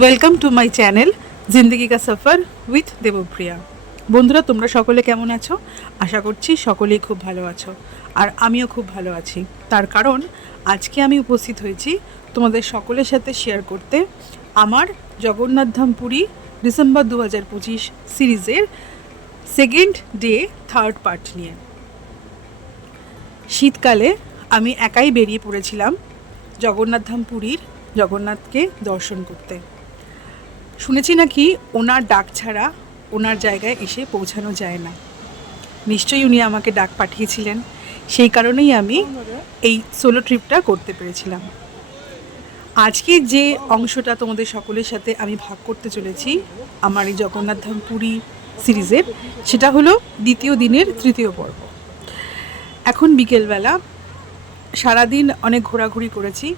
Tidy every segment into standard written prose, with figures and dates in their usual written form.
Welcome to my channel জিন্দগি কা সফর উইথ দেবপ্রিয়া। বন্ধুরা, তোমরা সকলে কেমন আছো? আশা করছি সকলেই খুব ভালো আছো, আর আমিও খুব ভালো আছি। তার কারণ আজকে আমি উপস্থিত হয়েছি তোমাদের সকলের সাথে শেয়ার করতে আমার জগন্নাথ ধাম পুরী ডিসেম্বর 2025 সিরিজের সেকেন্ড ডে থার্ড পার্ট নিয়ে। শীতকালে আমি একাই বেরিয়ে পড়েছিলাম জগন্নাথ ধাম পুরীর জগন্নাথকে দর্শন করতে। শুনেছি নাকি ওনার ডাক ছাড়া ওনার জায়গায় এসে পৌঁছানো যায় না। নিশ্চয়ই উনি আমাকে ডাক পাঠিয়েছিলেন, সেই কারণেই আমি এই সোলো ট্রিপটা করতে পেরেছিলাম। আজকে যে অংশটা তোমাদের সকলের সাথে আমি ভাগ করতে চলেছি আমার এই জগন্নাথ ধাম পুরী সিরিজের, সেটা হলো দ্বিতীয় দিনের তৃতীয় পর্ব। এখন বিকেলবেলা, সারাদিন অনেক ঘোরাঘুরি করেছি।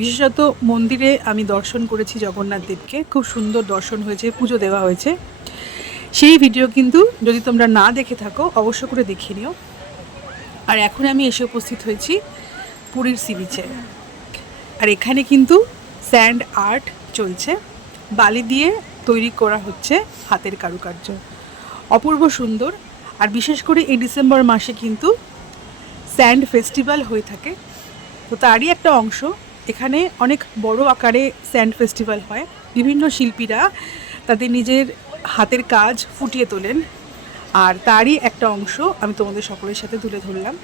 বিশেষত মন্দিরে আমি দর্শন করেছি জগন্নাথ দেবকে, খুব সুন্দর দর্শন হয়েছে, পুজো দেওয়া হয়েছে। সেই ভিডিও কিন্তু যদি তোমরা না দেখে থাকো অবশ্য করে দেখে নিও। আর এখন আমি এসে উপস্থিত হয়েছি পুরীর সি বিচে। আর এখানে কিন্তু স্যান্ড আর্ট চলছে, বালি দিয়ে তৈরি করা হচ্ছে হাতের কারুকার্য, অপূর্ব সুন্দর। আর বিশেষ করে এই ডিসেম্বর মাসে কিন্তু স্যান্ড ফেস্টিভ্যাল হয়ে থাকে, তো তারই একটা অংশ। এখানে অনেক বড় আকারে স্যান্ড ফেস্টিভ্যাল হয়, বিভিন্ন শিল্পীরা তাদের নিজের হাতের কাজ ফুটিয়ে তোলেন, আর তারই একটা অংশ আমি তোমাদের সকলের সাথে তুলে ধরলাম।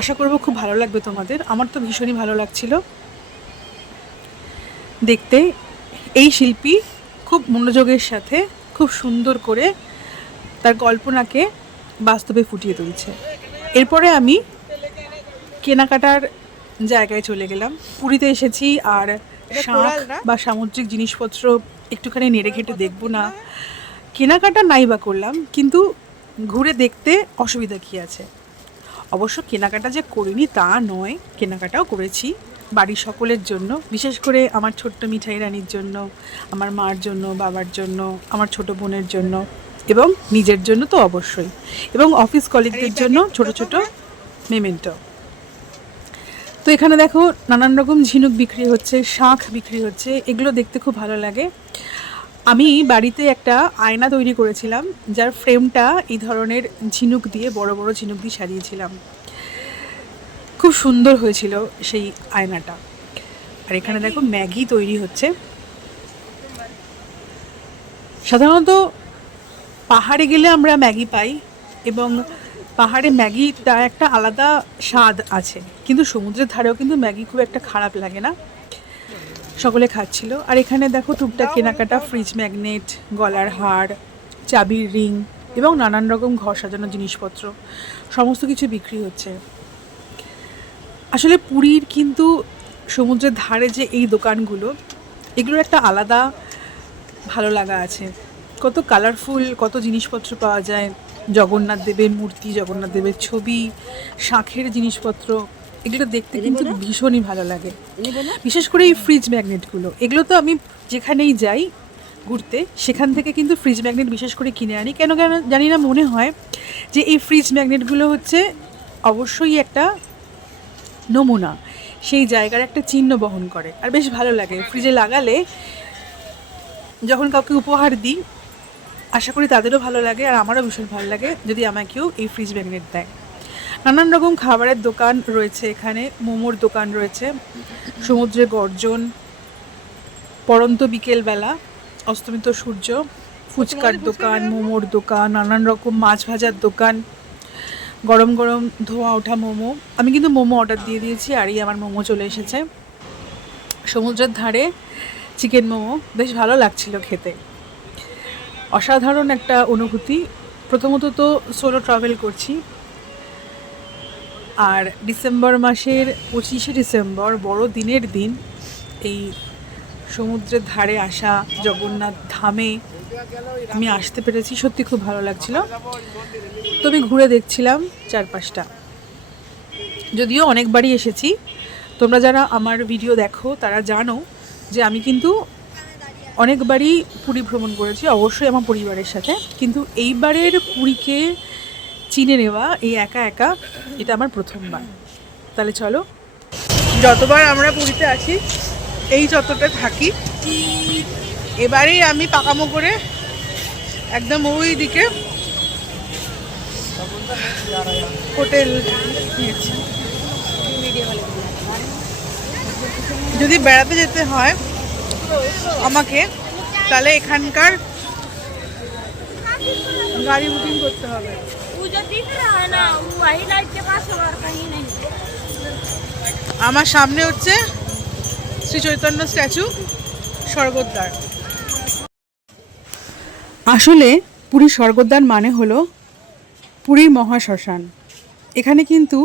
আশা করব খুব ভালো লাগবে তোমাদের। আমার তো ভীষণই ভালো লাগছিল দেখতে। এই শিল্পী খুব মনোযোগের সাথে খুব সুন্দর করে তার কল্পনাকে বাস্তবে ফুটিয়ে তুলছে। এরপরে আমি কেনাকাটার জায়গায় চলে গেলাম। পুরীতে এসেছি, আর শাঁখ বা সামুদ্রিক জিনিসপত্র একটুখানি নেড়ে ঘেটে দেখবো না, কেনাকাটা নাই বা করলাম, কিন্তু ঘুরে দেখতে অসুবিধা কী আছে? অবশ্য কেনাকাটা যে করিনি তা নয়, কেনাকাটাও করেছি বাড়ির সকলের জন্য, বিশেষ করে আমার ছোট্ট মিঠাই রানীর জন্য, আমার মার জন্য, বাবার জন্য, আমার ছোট বোনের জন্য, এবং নিজের জন্য তো অবশ্যই, এবং অফিস কলিগদের জন্য ছোট ছোট মেমেন্টো। তো এখানে দেখো নানান রকম ঝিনুক বিক্রি হচ্ছে, শাঁখ বিক্রি হচ্ছে, এগুলো দেখতে খুব ভালো লাগে। আমি বাড়িতে একটা আয়না তৈরি করেছিলাম, যার ফ্রেমটা এই ধরনের ঝিনুক দিয়ে, বড় বড় ঝিনুক দিয়ে সাজিয়েছিলাম। খুব সুন্দর হয়েছিল সেই আয়নাটা। আর এখানে দেখো ম্যাগি তৈরি হচ্ছে। সাধারণত পাহাড়ে গেলে আমরা ম্যাগি পাই, এবং পাহাড়ে ম্যাগিটা একটা আলাদা স্বাদ আছে, কিন্তু সমুদ্রের ধারেও কিন্তু ম্যাগি খুব একটা খারাপ লাগে না। সকলে খাচ্ছিল। আর এখানে দেখো টুকটাক কেনাকাটা, ফ্রিজ ম্যাগনেট, গলার হার, চাবির রিং এবং নানান রকম ঘর সাজানো জিনিসপত্র সমস্ত কিছু বিক্রি হচ্ছে। আসলে পুরীর কিন্তু সমুদ্রের ধারে যে এই দোকানগুলো, এগুলোর একটা আলাদা ভালো লাগা আছে। কত কালারফুল, কত জিনিসপত্র পাওয়া যায়, জগন্নাথ দেবের মূর্তি, জগন্নাথ দেবের ছবি, শাঁখের জিনিসপত্র, এগুলো দেখতে কিন্তু ভীষণই ভালো লাগে। বিশেষ করে এই ফ্রিজ ম্যাগনেটগুলো, এগুলো তো আমি যেখানেই যাই ঘুরতে সেখান থেকে কিন্তু ফ্রিজ ম্যাগনেট বিশেষ করে কিনে আনি। কেন কেন জানি না, মনে হয় যে এই ফ্রিজ ম্যাগনেটগুলো হচ্ছে অবশ্যই একটা নমুনা, সেই জায়গার একটা চিহ্ন বহন করে, আর বেশ ভালো লাগে। ফ্রিজে লাগালে যখন কাউকে উপহার দিই, আশা করি তাদেরও ভালো লাগে, আর আমারও ভীষণ ভালো লাগে যদি আমাকেও এই ফ্রিজ ম্যাগনেট দেয়। নানান রকম খাবারের দোকান রয়েছে এখানে, মোমোর দোকান রয়েছে, সমুদ্রের গর্জন, পড়ন্ত বিকেলবেলা, অস্তমিত সূর্য, ফুচকার দোকান, মোমোর দোকান, নানান রকম মাছ ভাজার দোকান, গরম গরম ধোয়া ওঠা মোমো। আমি কিন্তু মোমো অর্ডার দিয়ে দিয়েছি, আর এই আমার মোমো চলে এসেছে। সমুদ্রের ধারে চিকেন মোমো বেশ ভালো লাগছিল খেতে, অসাধারণ একটা অনুভূতি। প্রথমত তো সোলো ট্রাভেল করছি, আর ডিসেম্বর মাসের 25শে ডিসেম্বর বড় দিনের দিন এই সমুদ্রের ধারে আসা জগন্নাথ ধামে আমি আসতে পেরেছি, সত্যি খুব ভালো লাগছিল। তো আমি ঘুরে দেখছিলাম চারপাশটা, যদিও অনেকবারই এসেছি। তোমরা যারা আমার ভিডিও দেখো তারা জানো যে আমি কিন্তু অনেকবারই পুরী ভ্রমণ করেছি, অবশ্যই আমার পরিবারের সাথে, কিন্তু এইবারের পুরীকে চিনে নেওয়া এই একা একা, এটা আমার প্রথমবার। তাহলে চলো, যতবার আমরা পুরীতে আসি এই চত্বরটা থাকি। এবারেই আমি পাকামো করে একদম ওই দিকে হোটেল নিয়েছি। যদি বেড়াতে যেতে হয় আমাকে, তাহলে এখানকার গাড়ি বুকিং করতে হবে। আমার সামনে হচ্ছে শ্রী চৈতন্য স্ট্যাচু, স্বর্গদ্বার। আসলে পুরী স্বর্গদ্বার মানে হলো পুরীর মহাশ্মশান। এখানে কিন্তু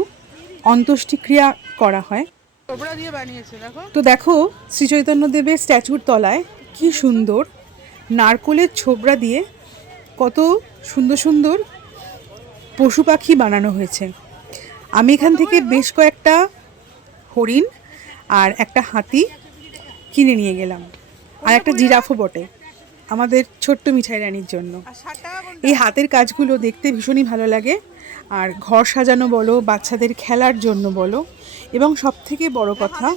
অন্ত্যেষ্টিক্রিয়া করা হয়। তো দেখো শ্রী চৈতন্যদেবের স্ট্যাচুর তলায় কি সুন্দর নারকোলের ছোবড়া দিয়ে কত সুন্দর সুন্দর পশু পাখি বানানো হয়েছে। আমি এখান থেকে বেশ কয়েকটা হরিণ আর একটা হাতি কিনে নিয়ে গেলাম, আর একটা জিরাফও বটে আমাদের ছোট্ট মিঠাই রানীর জন্য। এই হাতের কাজগুলো দেখতে ভীষণই ভালো লাগে, আর ঘর সাজানো বলো, বাচ্চাদের খেলার জন্য বলো, এবং সবথেকে বড় কথা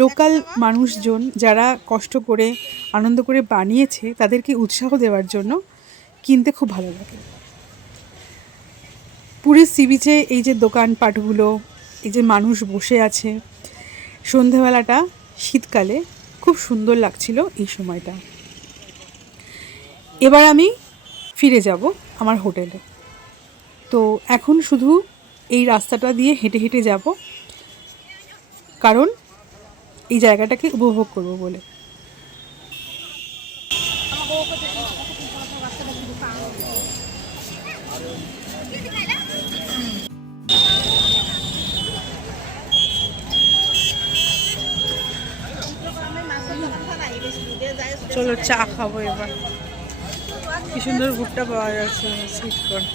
লোকাল মানুষজন যারা কষ্ট করে আনন্দ করে বানিয়েছে তাদেরকে উৎসাহ দেওয়ার জন্য কিনতে খুব ভালো লাগে। পুরীর সি বিচে এই যে দোকানপাটগুলো, এই যে মানুষ বসে আছে, সন্ধেবেলাটা শীতকালে খুব সুন্দর লাগছিল এই সময়টা। এবার আমি ফিরে যাব আমার হোটেলে। তো এখন শুধু এই রাস্তাটা দিয়ে হেঁটে হেঁটে যাব, কারণ এই জায়গাটাকে উপভোগ করব বলে। চলো চা খাবো এবার। কি সুন্দর ভুট্টা পাওয়া যাচ্ছে, সুইটকর্ন।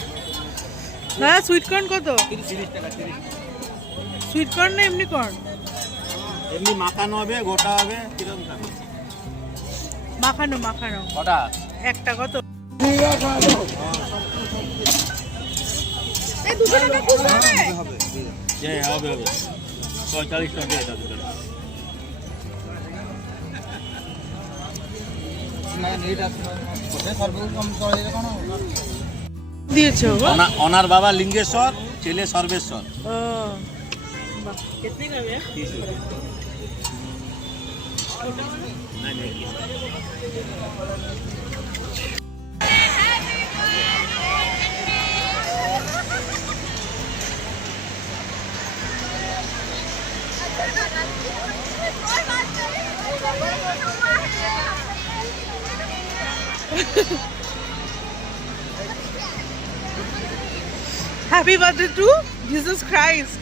হ্যাঁ সুইটকর্ন কত? সুইটকর্ন না এমনি কর্ন? এমনি মাখানো হবে, গোটা হবে, কিরকম টাকা? মাখানো মাখানো। গোটা একটা কত? হবে 45 টাকা এটা দুটো। দিয়েছো ওনার বাবা লিঙ্গেশ্বর, ছেলে Sarbeswar. Happy birthday to Jesus Christ.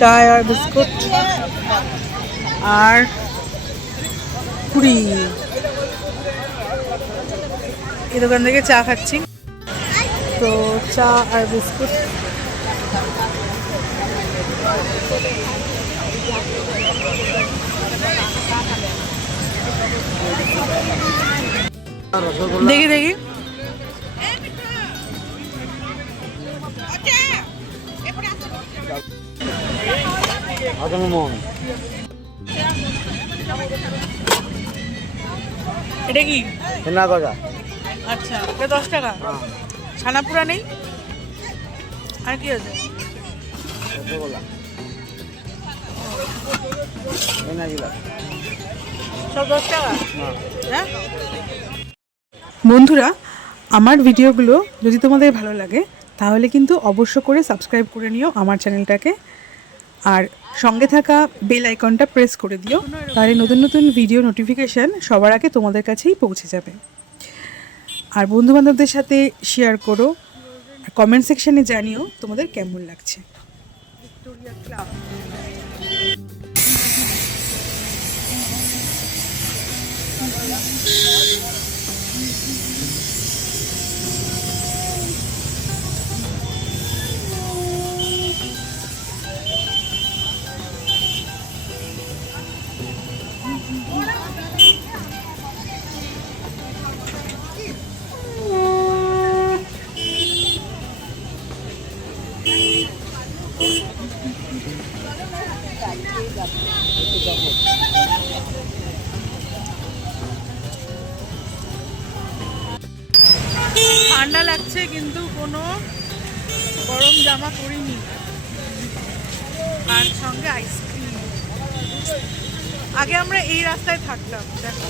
চায় আর বিস্কুট আর পুরি। এই দোকান থেকে চা খাচ্ছি, তো চা আর বিস্কুট। দেখি দেখি এটা কি? আচ্ছা, এটা 10 টাকা। ছানাপুরা নেই? আর কি আছে? সব 10 টাকা? হ্যাঁ। বন্ধুরা, আমার ভিডিওগুলো যদি তোমাদের ভালো লাগে তাহলে কিন্তু অবশ্য করে সাবস্ক্রাইব করে নিও আমার চ্যানেলটাকে, আর সঙ্গে থাকা বেল আইকনটা প্রেস করে দিও, তাহলে নতুন নতুন ভিডিও নোটিফিকেশান সবার আগে তোমাদের কাছেই পৌঁছে যাবে। আর বন্ধুবান্ধবদের সাথে শেয়ার করো, আর কমেন্ট সেকশানে জানিও তোমাদের কেমন লাগছে। Victoria club. ঠান্ডা লাগছে কিন্তু কোনো গরম জামা পরিনি, আর সঙ্গে আইসক্রিম। আগে আমরা এই রাস্তায় থাকতাম, দেখো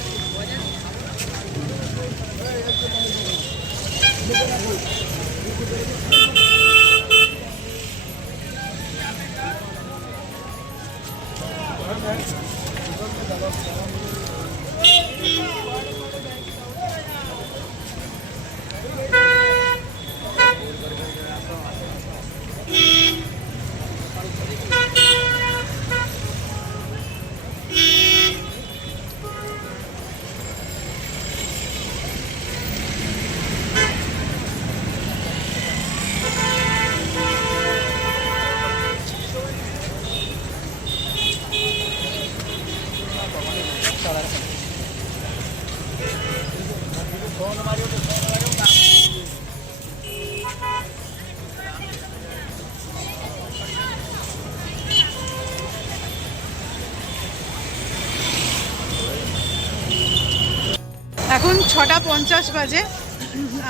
এখন 6:50 বাজে,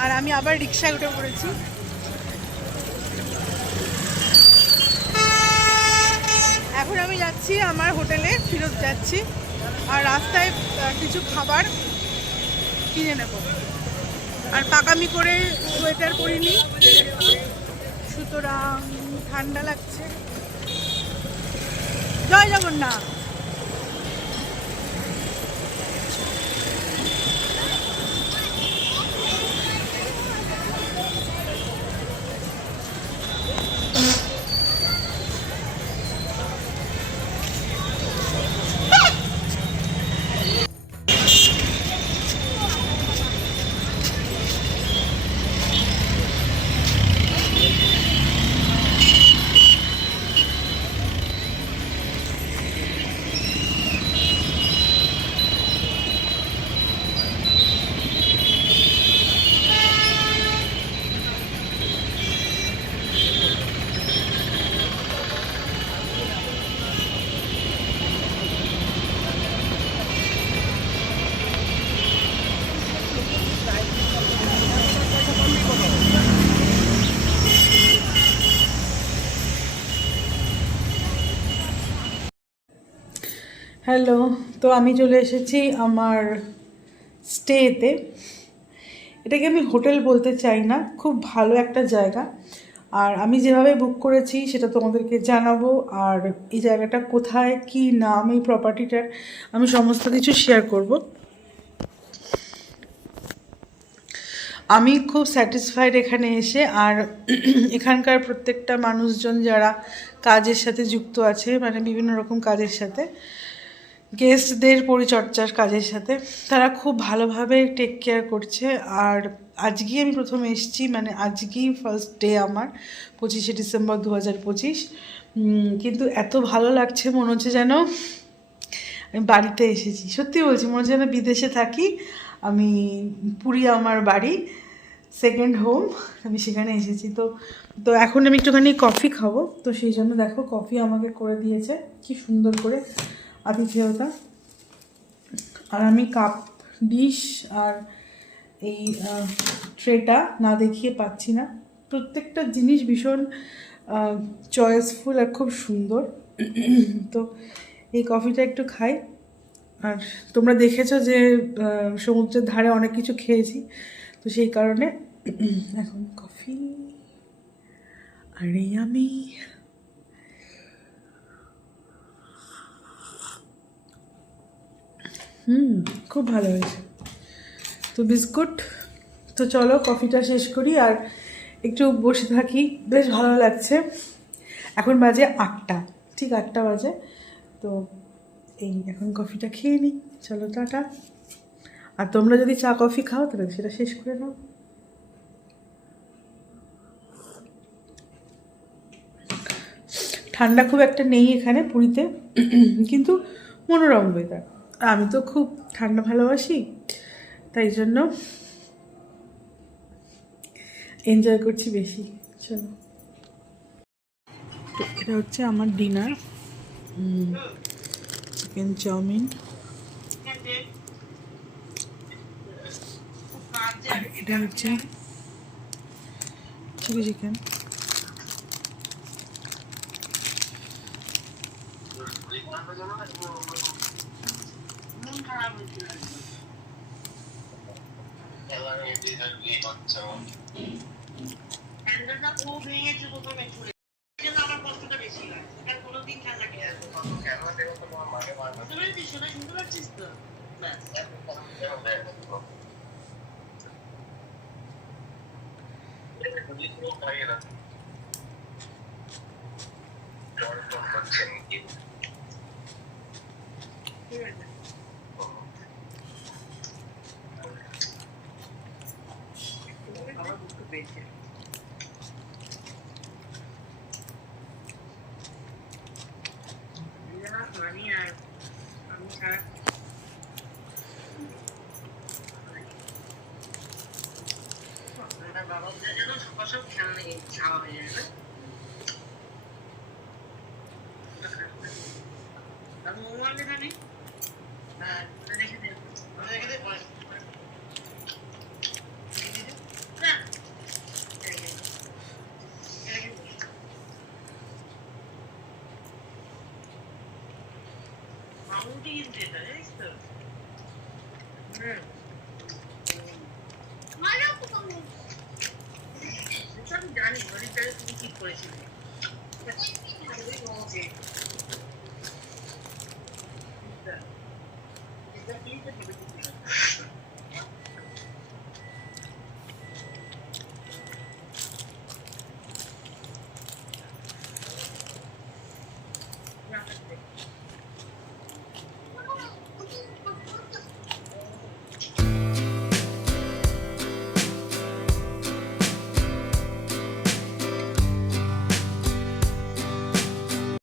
আর আমি আবার রিক্সায় উঠে পড়েছি। এখন আমি যাচ্ছি আমার হোটেলে, ফিরত যাচ্ছি, আর রাস্তায় কিছু খাবার কিনে নেব। আর পাকামি করে সোয়েটার পরিনি, সুতরাং ঠান্ডা লাগছে। জয় জগন্নাথ। হ্যালো, তো আমি চলে এসেছি আমার স্টেতে। এটাকে আমি হোটেল বলতে চাই না, খুব ভালো একটা জায়গা। আর আমি যেভাবে বুক করেছি সেটা তোমাদেরকে জানাবো, আর এই জায়গাটা কোথায়, কি নাম, এই প্রপার্টিটার আমি সমস্ত কিছু শেয়ার করব। আমি খুব স্যাটিসফাইড এখানে এসে। আর এখানকার প্রত্যেকটা মানুষজন যারা কাজের সাথে যুক্ত আছে, মানে বিভিন্ন রকম কাজের সাথে, গেস্টদের পরিচর্যার কাজের সাথে, তারা খুব ভালোভাবে টেক কেয়ার করছে। আর আজকেই আমি প্রথম এসেছি, মানে আজকেই ফার্স্ট ডে আমার, 25শে ডিসেম্বর 2025। কিন্তু এত ভালো লাগছে, মনে হচ্ছে যেন আমি বাড়িতে এসেছি। সত্যি বলছি, মনে হচ্ছে যেন বিদেশে থাকি আমি। পুরী আমার বাড়ি, সেকেন্ড হোম, আমি সেখানে এসেছি। তো এখন আমি একটুখানি কফি খাবো, তো সেই জন্য দেখো কফি আমাকে করে দিয়েছে কি সুন্দর করে আতিথেয়তা। আর আমি কাপ, ডিশ আর এই ট্রেটা না দেখিয়ে পাচ্ছি না। প্রত্যেকটা জিনিস ভীষণ চয়েসফুল আর খুব সুন্দর। তো এই কফিটা একটু খাই, আর তোমরা দেখেছো যে সমুদ্রের ধারে অনেক কিছু খেয়েছি, তো সেই কারণে এখন কফি। আরে আমি খুব ভালো হয়েছে। তো বিস্কুট। তো চলো কফিটা শেষ করি আর একটু বসে থাকি, বেশ ভালো লাগছে। এখন বাজে 8টা, ঠিক 8টা বাজে। তো এই এখন কফিটা খেয়ে নিই, চলো টাটা। আর তোমরা যদি চা কফি খাও তাহলে সেটা শেষ করে নাও। ঠান্ডা খুব একটা নেই এখানে পুরীতে, কিন্তু মনোরম ওয়েদার। আমি তো খুব ঠান্ডা ভালোবাসি, তাই জন্য এনজয় করছি বেশি। চলো, তো এটা হচ্ছে আমার ডিনার, চিকেন চাউমিন, আর এটা হচ্ছে চিলি চিকেন। জানি হরিদ্বারে তুমি ঠিক করেছিলে।